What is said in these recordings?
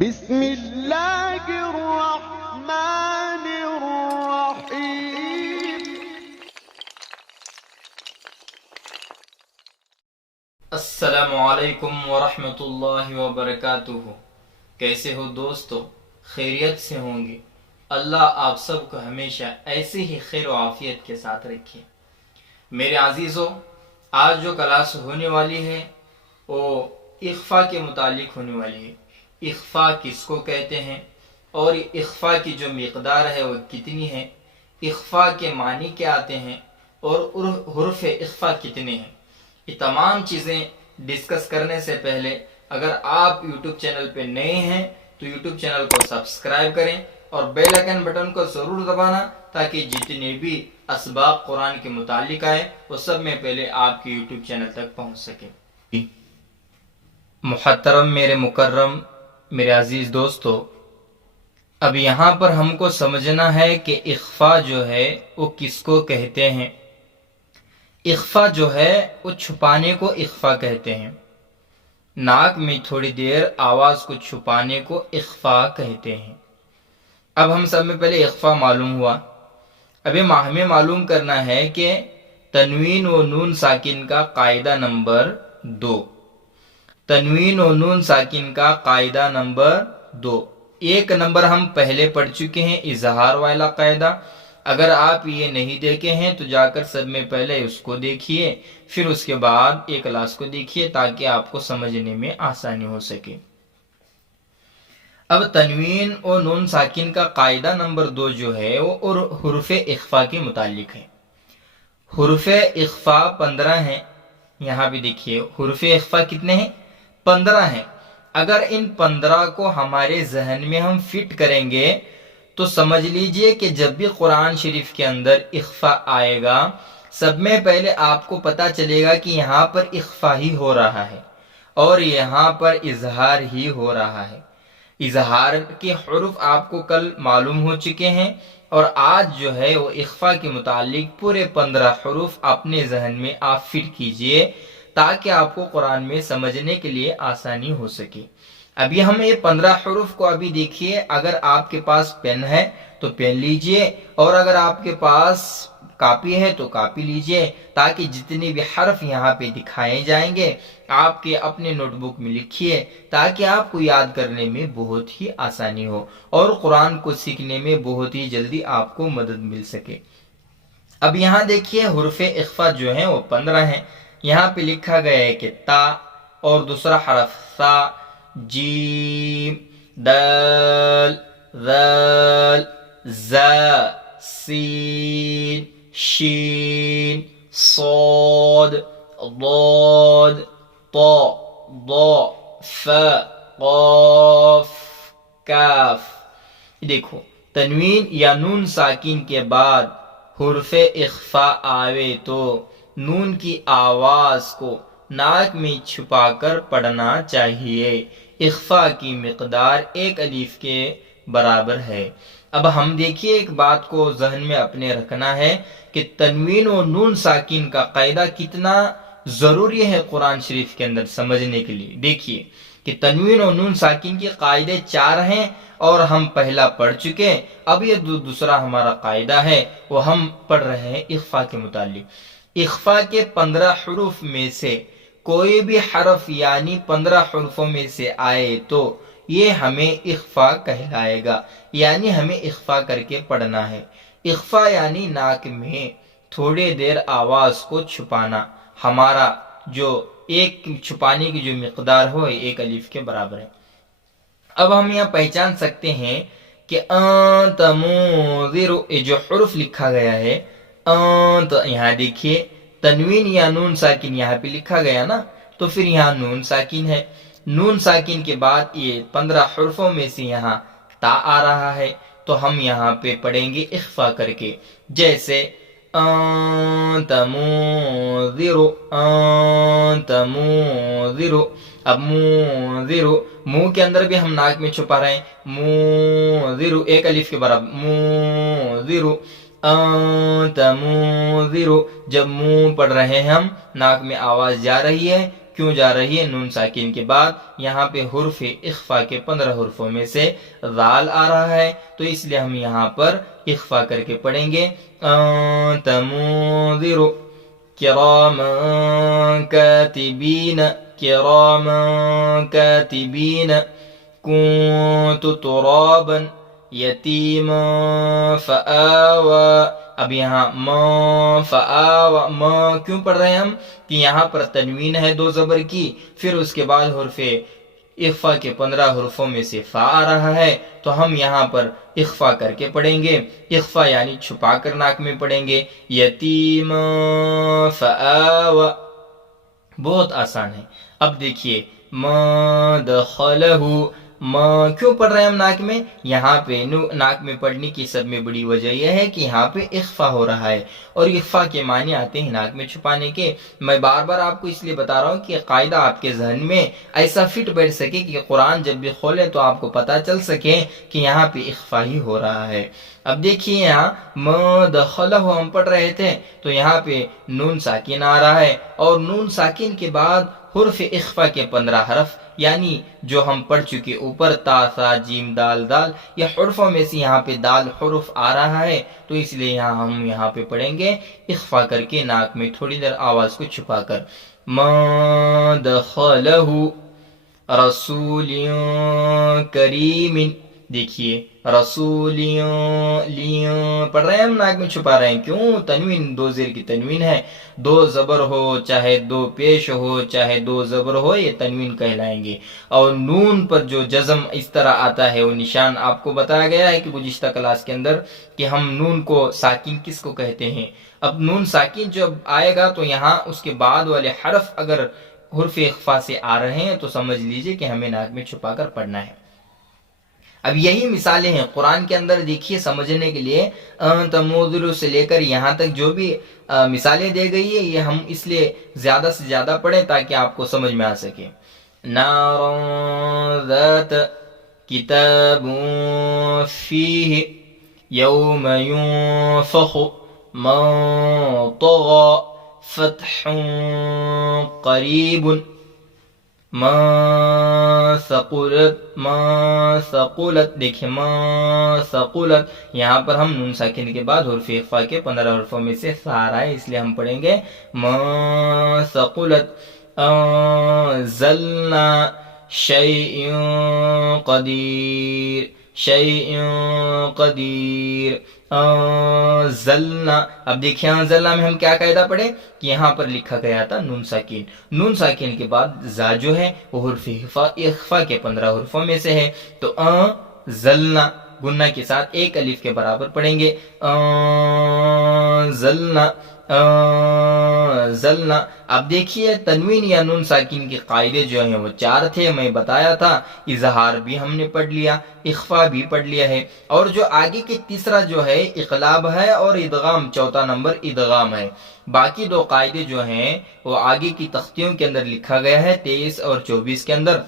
بسم اللہ الرحمن الرحیم۔ السلام علیکم ورحمۃ اللہ وبرکاتہ۔ کیسے ہو دوستو؟ خیریت سے ہوں گے؟ اللہ آپ سب کو ہمیشہ ایسے ہی خیر و عافیت کے ساتھ رکھے۔ میرے عزیزو، آج جو کلاس ہونے والی ہے وہ اخفا کے متعلق ہونے والی ہے۔ اخفا کس کو کہتے ہیں اور اخفا کی جو مقدار ہے وہ کتنی ہے، اخفا کے معنی کیا آتے ہیں اور حروف اخفا کتنے ہیں، یہ تمام چیزیں ڈسکس کرنے سے پہلے اگر آپ یوٹیوب چینل پہ نئے ہیں تو یوٹیوب چینل کو سبسکرائب کریں اور بیل آئیکن بٹن کو ضرور دبانا تاکہ جتنے بھی اسباق قرآن کے متعلق آئے وہ سب میں پہلے آپ کے یوٹیوب چینل تک پہنچ سکے۔ محترم میرے مکرم میرے عزیز دوستو، اب یہاں پر ہم کو سمجھنا ہے کہ اخفا جو ہے وہ کس کو کہتے ہیں۔ اخفا جو ہے وہ چھپانے کو اخفا کہتے ہیں۔ ناک میں تھوڑی دیر آواز کو چھپانے کو اخفا کہتے ہیں۔ اب ہم سب میں پہلے اخفا معلوم ہوا، اب ہمیں معلوم کرنا ہے کہ تنوین و نون ساکن کا قاعدہ نمبر 2۔ تنوین و نون ساکن کا قاعدہ نمبر 2، ایک نمبر ہم پہلے پڑھ چکے ہیں، اظہار والا قاعدہ۔ اگر آپ یہ نہیں دیکھے ہیں تو جا کر سب میں پہلے اس کو دیکھیے، پھر اس کے بعد ایک کلاس کو دیکھیے تاکہ آپ کو سمجھنے میں آسانی ہو سکے۔ اب تنوین اور نون ساکن کا قاعدہ نمبر 2 جو ہے وہ حروف اخفا کے متعلق ہے۔ حروف اخفا 15 ہیں، یہاں بھی دیکھیے حروف اخفا کتنے ہیں؟ 15 ہیں۔ اگر ان 15 کو ہمارے ذہن میں ہم فٹ کریں گے تو سمجھ لیجئے کہ جب بھی قرآن شریف کے اندر اخفا آئے گا سب میں پہلے آپ کو پتا چلے گا کہ یہاں پر اخفا ہی ہو رہا ہے اور یہاں پر اظہار ہی ہو رہا ہے۔ اظہار کے حروف آپ کو کل معلوم ہو چکے ہیں اور آج جو ہے وہ اخفا کے متعلق پورے 15 حروف اپنے ذہن میں آپ فٹ کیجئے تاکہ آپ کو قرآن میں سمجھنے کے لیے آسانی ہو سکے۔ ابھی ہم یہ 15 حروف کو ابھی دیکھیے، اگر آپ کے پاس پین ہے تو پین لیجئے اور اگر آپ کے پاس کاپی ہے تو کاپی لیجئے تاکہ جتنے بھی حرف یہاں پہ دکھائے جائیں گے آپ کے اپنے نوٹ بک میں لکھیے تاکہ آپ کو یاد کرنے میں بہت ہی آسانی ہو اور قرآن کو سیکھنے میں بہت ہی جلدی آپ کو مدد مل سکے۔ اب یہاں دیکھیے حروف اخفا جو ہیں وہ 15 ہیں۔ یہاں پہ لکھا گیا ہے کہ تا اور دوسرا حرف ثا، جیم، دال، ذال، زا، سین، شین، صاد، ضاد، طا، ضا، فا، قاف، کاف۔ دیکھو تنوین یا نون ساکن کے بعد حرف اخفا آوے تو نون کی آواز کو ناک میں چھپا کر پڑھنا چاہیے۔ اخفا کی مقدار 1 الف کے برابر ہے۔ اب ہم دیکھیے ایک بات کو ذہن میں اپنے رکھنا ہے کہ تنوین و نون ساکن کا قاعدہ کتنا ضروری ہے قرآن شریف کے اندر سمجھنے کے لیے۔ دیکھیے کہ تنوین و نون ساکن کے قاعدے 4 ہیں اور ہم پہلا پڑھ چکے، اب یہ دوسرا ہمارا قاعدہ ہے وہ ہم پڑھ رہے ہیں اخفا کے متعلق۔ اخفا کے 15 حروف میں سے کوئی بھی حرف یعنی 15 حروفوں میں سے آئے تو یہ ہمیں اخفا کہلائے گا، یعنی ہمیں اخفا کر کے پڑھنا ہے۔ اخفا یعنی ناک میں تھوڑی دیر آواز کو چھپانا، ہمارا جو ایک چھپانے کی جو مقدار ہو 1 الف کے برابر ہے۔ اب ہم یہاں پہچان سکتے ہیں کہ انت منذر، یہ جو حرف لکھا گیا ہے انت، یہاں دیکھیے تنوین یا نون ساکن یہاں پہ لکھا گیا نا، تو پھر یہاں نون ساکن ہے۔ نون ساکن کے بعد یہ 15 حرفوں میں سے یہاں تا آ رہا ہے تو ہم یہاں پہ پڑھیں گے اخفا کر کے، جیسے انت منذر، انت منذر۔ اب منذر منہ کے اندر بھی ہم ناک میں چھپا رہے ہیں، منذر 1 الف کے برابر، منذر، انت منذر۔ جب منہ پڑھ رہے ہیں ہم ناک میں آواز جا رہی ہے کیوں جا رہی ہے نون ساکن کے بعد؟ یہاں پہ حرف اخفا کے 15 حرفوں میں سے ذال آ رہا ہے، تو اس لیے ہم یہاں پر اخفا کر کے پڑھیں گے انت منذر کراما کاتبین کراما کاتبین کنت ترابا یتیما فآوا۔ اب یہاں ما فآوا، ما کیوں پڑھ رہے ہیں ہم کہ یہاں پر تنوین ہے 2 زبر کی، پھر اس کے بعد حرف اخفا کے 15 حرفوں میں سے فا آ رہا ہے، تو ہم یہاں پر اخفا کر کے پڑھیں گے، اخفا یعنی چھپا کر ناک میں پڑھیں گے، یتیم فآوا، بہت آسان ہے۔ اب دیکھیے ما دخلہ، ما کیوں پڑھ رہے ہیں ہم ناک میں؟ یہاں پہ ناک میں پڑھنے کی سب میں بڑی وجہ یہ ہے کہ یہاں پہ اخفا ہو رہا ہے، اور اخفا کے معنی آتے ہیں ناک میں چھپانے کے۔ میں بار بار آپ کو اس لیے بتا رہا ہوں کہ قاعدہ آپ کے ذہن میں ایسا فٹ بیٹھ سکے کہ قرآن جب بھی کھولیں تو آپ کو پتہ چل سکے کہ یہاں پہ اخفا ہی ہو رہا ہے۔ اب دیکھیے یہاں ما دخلہ ہم پڑھ رہے تھے، تو یہاں پہ نون ساکن آ رہا ہے، اور نون ساکن کے بعد حرف اخفا کے 15 حرف، یعنی جو ہم پڑھ چکے اوپر تا ثا جیم دال دال، یہ حرفوں میں سے یہاں پہ دال حرف آ رہا ہے، تو اس لیے ہم یہاں پہ پڑھیں گے اخفا کر کے ناک میں تھوڑی دیر آواز کو چھپا کر، ما دخلہ رسول کریم۔ دیکھیے رسول پڑھ رہے ہیں ہم ناک میں چھپا رہے ہیں، کیوں؟ تنوین 2 زیر کی تنوین ہے، 2 زبر ہو چاہے 2 پیش ہو چاہے 2 زبر ہو، یہ تنوین کہلائیں گے۔ اور نون پر جو جزم اس طرح آتا ہے وہ نشان آپ کو بتایا گیا ہے کہ گزشتہ کلاس کے اندر کہ ہم نون کو ساکن کس کو کہتے ہیں۔ اب نون ساکن جب آئے گا تو یہاں اس کے بعد والے حرف اگر حرف اخفا سے آ رہے ہیں تو سمجھ لیجئے کہ ہمیں ناک میں چھپا کر پڑھنا ہے۔ اب یہی مثالیں ہیں قرآن کے اندر، دیکھیے سمجھنے کے لیے انت منذر سے لے کر یہاں تک جو بھی مثالیں دے گئی ہے، یہ ہم اس لیے زیادہ سے زیادہ پڑھیں تاکہ آپ کو سمجھ میں آ سکے۔ نارا ذات کتاب فیہ یوم ینفخ من طغى فتح قریب ما ثقلت، دیکھیں ما ثقلت، یہاں پر ہم نون ساکن کے بعد حرف اخفا کے 15 حرفوں میں سے سارا ہے، اس لیے ہم پڑھیں گے ما ثقلت انزلنا شیء قدیر، شیء قدیر انزلنا۔ اب دیکھیں انزلنا میں ہم کیا قاعدہ پڑھیں کہ یہاں پر لکھا گیا تھا نون ساکن، نون ساکن کے بعد زا جو ہے وہ حرف اخفا کے 15 حرفوں میں سے ہے، تو انزلنا گنہ کے ساتھ 1 الف کے برابر پڑھیں گے، انزلنا انزلنا۔ اب دیکھیے تنوین یا نون ساکن کے قاعدے جو ہیں وہ 4 تھے، میں بتایا تھا، اظہار بھی ہم نے پڑھ لیا، اخفا بھی پڑھ لیا ہے، اور جو آگے کے تیسرا جو ہے اقلاب ہے اور ادغام، 4 نمبر ادغام ہے۔ باقی 2 قاعدے جو ہیں وہ آگے کی تختیوں کے اندر لکھا گیا ہے 23 اور 24 کے اندر،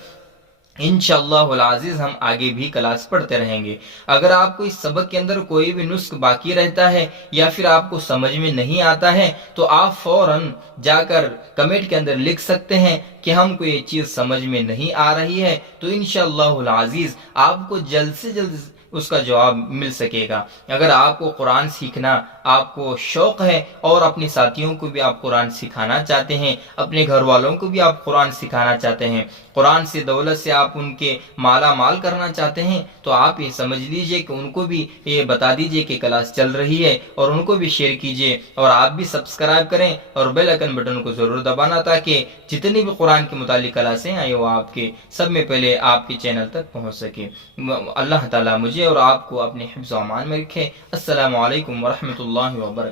انشاءاللہ العزیز ہم آگے بھی کلاس پڑھتے رہیں گے۔ اگر آپ کو اس سبق کے اندر کوئی بھی نسخ باقی رہتا ہے یا پھر آپ کو سمجھ میں نہیں آتا ہے تو آپ فوراً جا کر کمنٹ کے اندر لکھ سکتے ہیں کہ ہم کو یہ چیز سمجھ میں نہیں آ رہی ہے، تو انشاءاللہ العزیز آپ کو جلد سے جلد اس کا جواب مل سکے گا۔ اگر آپ کو قرآن سیکھنا آپ کو شوق ہے اور اپنے ساتھیوں کو بھی آپ قرآن سکھانا چاہتے ہیں، اپنے گھر والوں کو بھی آپ قرآن سکھانا چاہتے ہیں، قرآن سے دولت سے آپ ان کے مالا مال کرنا چاہتے ہیں، تو آپ یہ سمجھ لیجئے کہ ان کو بھی یہ بتا دیجئے کہ کلاس چل رہی ہے، اور ان کو بھی شیئر کیجئے، اور آپ بھی سبسکرائب کریں اور بیل آئکن بٹن کو ضرور دبانا تاکہ جتنی بھی قرآن کے متعلق کلاسیں آئیں وہ آپ کے سب میں پہلے آپ کے چینل تک پہنچ سکے۔ اللہ تعالیٰ مجھے اور آپ کو اپنے حفظ و امان میں رکھے۔ السلام علیکم ورحمۃ اللہ وبرکاتہ۔